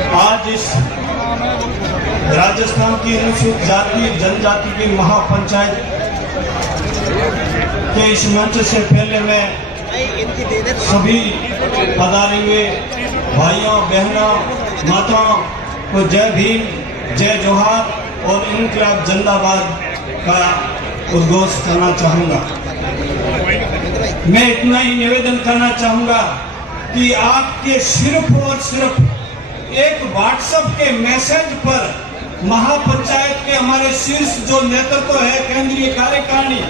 आज इस राजस्थान की अनुसूचित जाति जनजाति की महापंचायत के इस मंच से पहले मैं सभी पधारे हुए भाइयों बहनों माताओं को जय भीम जय जोहार और इनकलाब जिंदाबाद का उद्घोष करना चाहूँगा। मैं इतना ही निवेदन करना चाहूँगा कि आपके सिर्फ और सिर्फ एक व्हाट्सएप के मैसेज पर महापंचायत के हमारे शीर्ष जो नेतृत्व है केंद्रीय कार्यकारिणी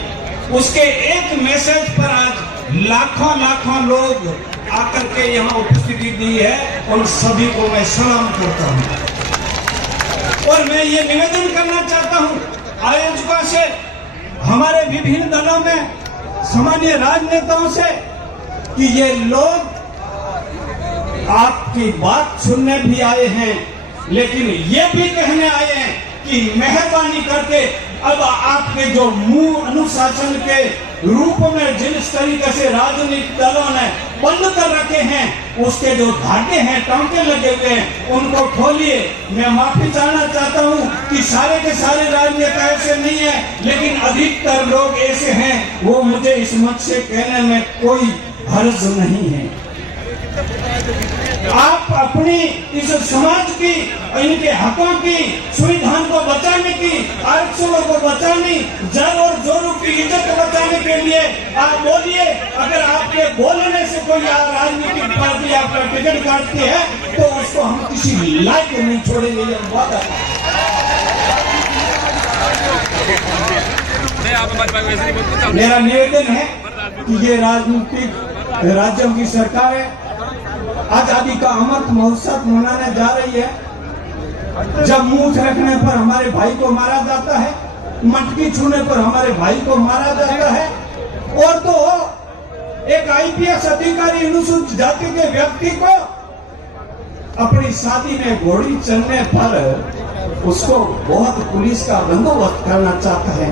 उसके एक मैसेज पर आज लाखों लोग आकर के यहाँ उपस्थिति दी है। उन सभी को मैं सलाम करता हूँ और मैं ये निवेदन करना चाहता हूँ आयोजकों से, हमारे विभिन्न दलों में सामान्य राजनेताओं से कि ये लोग आपकी बात सुनने भी आए हैं लेकिन ये भी कहने आए हैं कि मेहरबानी करके अब आपके जो मुंह अनुशासन के रूप में जिस तरीके से राजनीतिक दलों ने बंद कर रखे हैं उसके जो धागे हैं टांके लगे हुए हैं उनको खोलिए। मैं माफी चाहना चाहता हूं कि सारे के सारे राजनेता ऐसे नहीं है लेकिन अधिकतर लोग ऐसे हैं, वो मुझे इस मंच से कहने में कोई हर्ज नहीं है। आप अपनी इस समाज की इनके हकों की सुविधाओं को बचाने की आरक्षणों को बचाने जड़ और जोरों की इज्जत बचाने के लिए आप बोलिए। अगर आपके बोलने से कोई राजनीतिक पार्टी आपका टिकट काटती है तो उसको हम किसी लायक नहीं छोड़ेंगे। ये वादा मेरा निवेदन है कि ये राजनीतिक राज्यों की सरकार है, आजादी का अमृत महोत्सव मनाने जा रही है। जब मूछ रखने पर हमारे भाई को मारा जाता है, मटकी छूने पर हमारे भाई को मारा जाता है और तो एक आईपीएस अधिकारी अनुसूचित जाति के व्यक्ति को अपनी शादी में घोड़ी चलने पर उसको बहुत पुलिस का बंदोबस्त करना चाहता है।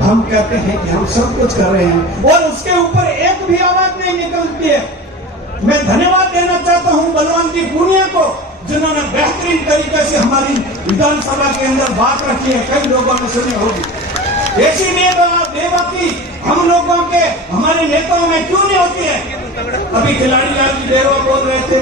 हम कहते हैं कि हम सब कुछ कर रहे हैं और उसके ऊपर एक भी आवाज नहीं निकलती है। मैं धन्यवाद देना चाहता हूं बलवान जी पूनिया को जिन्होंने बेहतरीन तरीके से हमारी विधानसभा के अंदर बात रखी है, कई लोगों ने सुनी होगी। ऐसी बेबाकी हम लोगों के हमारे नेताओं में क्यों नहीं होती है? अभी खिलाड़ी लाल जी देरवा बोल रहे थे,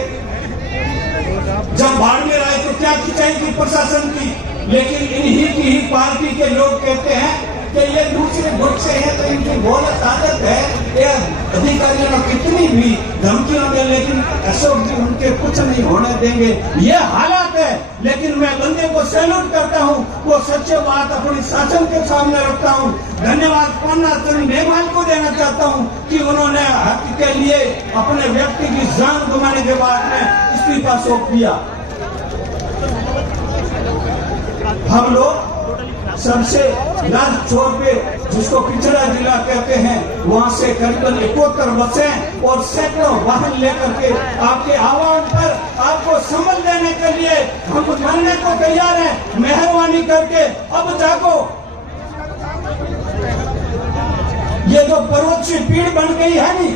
जब बाड़मेर आए तो क्या खिंचाई थी प्रशासन की, लेकिन इन्हीं की ही पार्टी के लोग कहते हैं कि ये दूसरे गुट से है तो इनकी बहुत आदत है। ये अधिकारियों ने कितनी भी धमकियां दे लेकिन अशोक जी उनके कुछ नहीं होने देंगे, ये हालात है। लेकिन मैं बंदे को सैल्यूट करता हूँ, वो सच्चे बात अपनी शासन के सामने रखता हूँ। धन्यवाद पन्ना चंद मेघवाल को देना चाहता हूँ कि उन्होंने हक के लिए अपने व्यक्ति की जान गंवाने के बाद में इस्तीफा सौंप दिया। हम लोग सबसे लास्ट छोर पे जिसको पिछड़ा जिला कहते हैं वहां से करीबन 71 बसें और सैकड़ों वाहन लेकर के आपके आह्वान पर आपको संबल देने के लिए हम मरने को तैयार हैं। मेहरबानी करके अब जागो। ये जो पर्वत सी पीड़ बन गई है नी,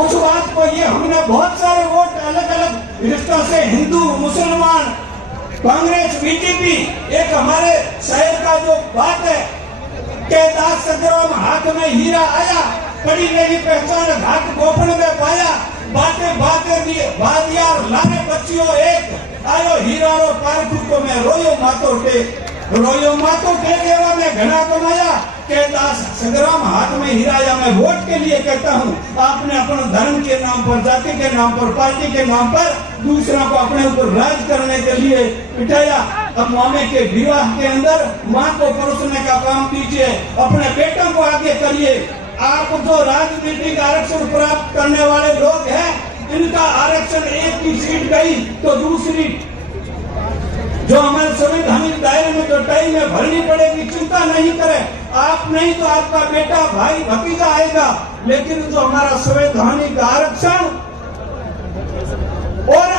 उस बात को ये हमने बहुत सारे वोट अलग अलग रिश्तों से हिंदू मुसलमान कांग्रेस बीजेपी, एक हमारे शहर का जो बात है के दास संग्राम हाथ में हीरा आया, पड़ी नहीं पहचान घाट गोपन में पाया, बातें बातें दिए बाद यार लाने बच्चियों एक आयो हीरा रो पारखू को मैं रोयो मातो के देवा में घना कमाया के दास संग्राम हाथ में हीराया। मैं वोट के लिए कहता हूँ, आपने अपने धर्म के नाम पर, जाति के नाम पर, पार्टी के नाम पर दूसरों को अपने ऊपर राज करने के लिए बिठाया। अब मामे के विवाह के अंदर माँ को परोसने का काम कीजिए, अपने बेटों को आगे करिए। आप जो राजनीतिक आरक्षण प्राप्त करने वाले लोग हैं, इनका आरक्षण एक की सीट गई तो दूसरी जो हमारे संवैधानिक दायरे में जो टाइम में भरनी पड़ेगी, चिंता नहीं करें। आप नहीं तो आपका बेटा भाई भतीजा आएगा, लेकिन जो हमारा संवैधानिक आरक्षण और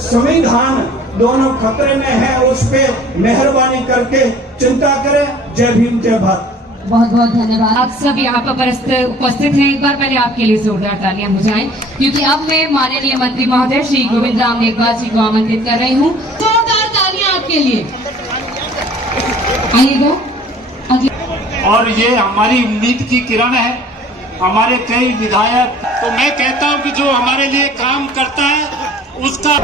संविधान दोनों खतरे में है, उस पे मेहरबानी करके चिंता करें। जय भीम जय भारत। बहुत बहुत धन्यवाद। आप सब यहाँ पर उपस्थित हैं। एक बार पहले आपके लिए जोरदार तालियां हो जाएं, क्योंकि अब मैं माननीय मंत्री महोदय श्री गोविंद राम मेघवाल जी को आमंत्रित कर रही हूँ। जोरदार तालियां आपके लिए। आइएगा। और ये हमारी उम्मीद की किरण है। हमारे कई विधायक, तो मैं कहता हूँ कि जो हमारे लिए काम करता है उसका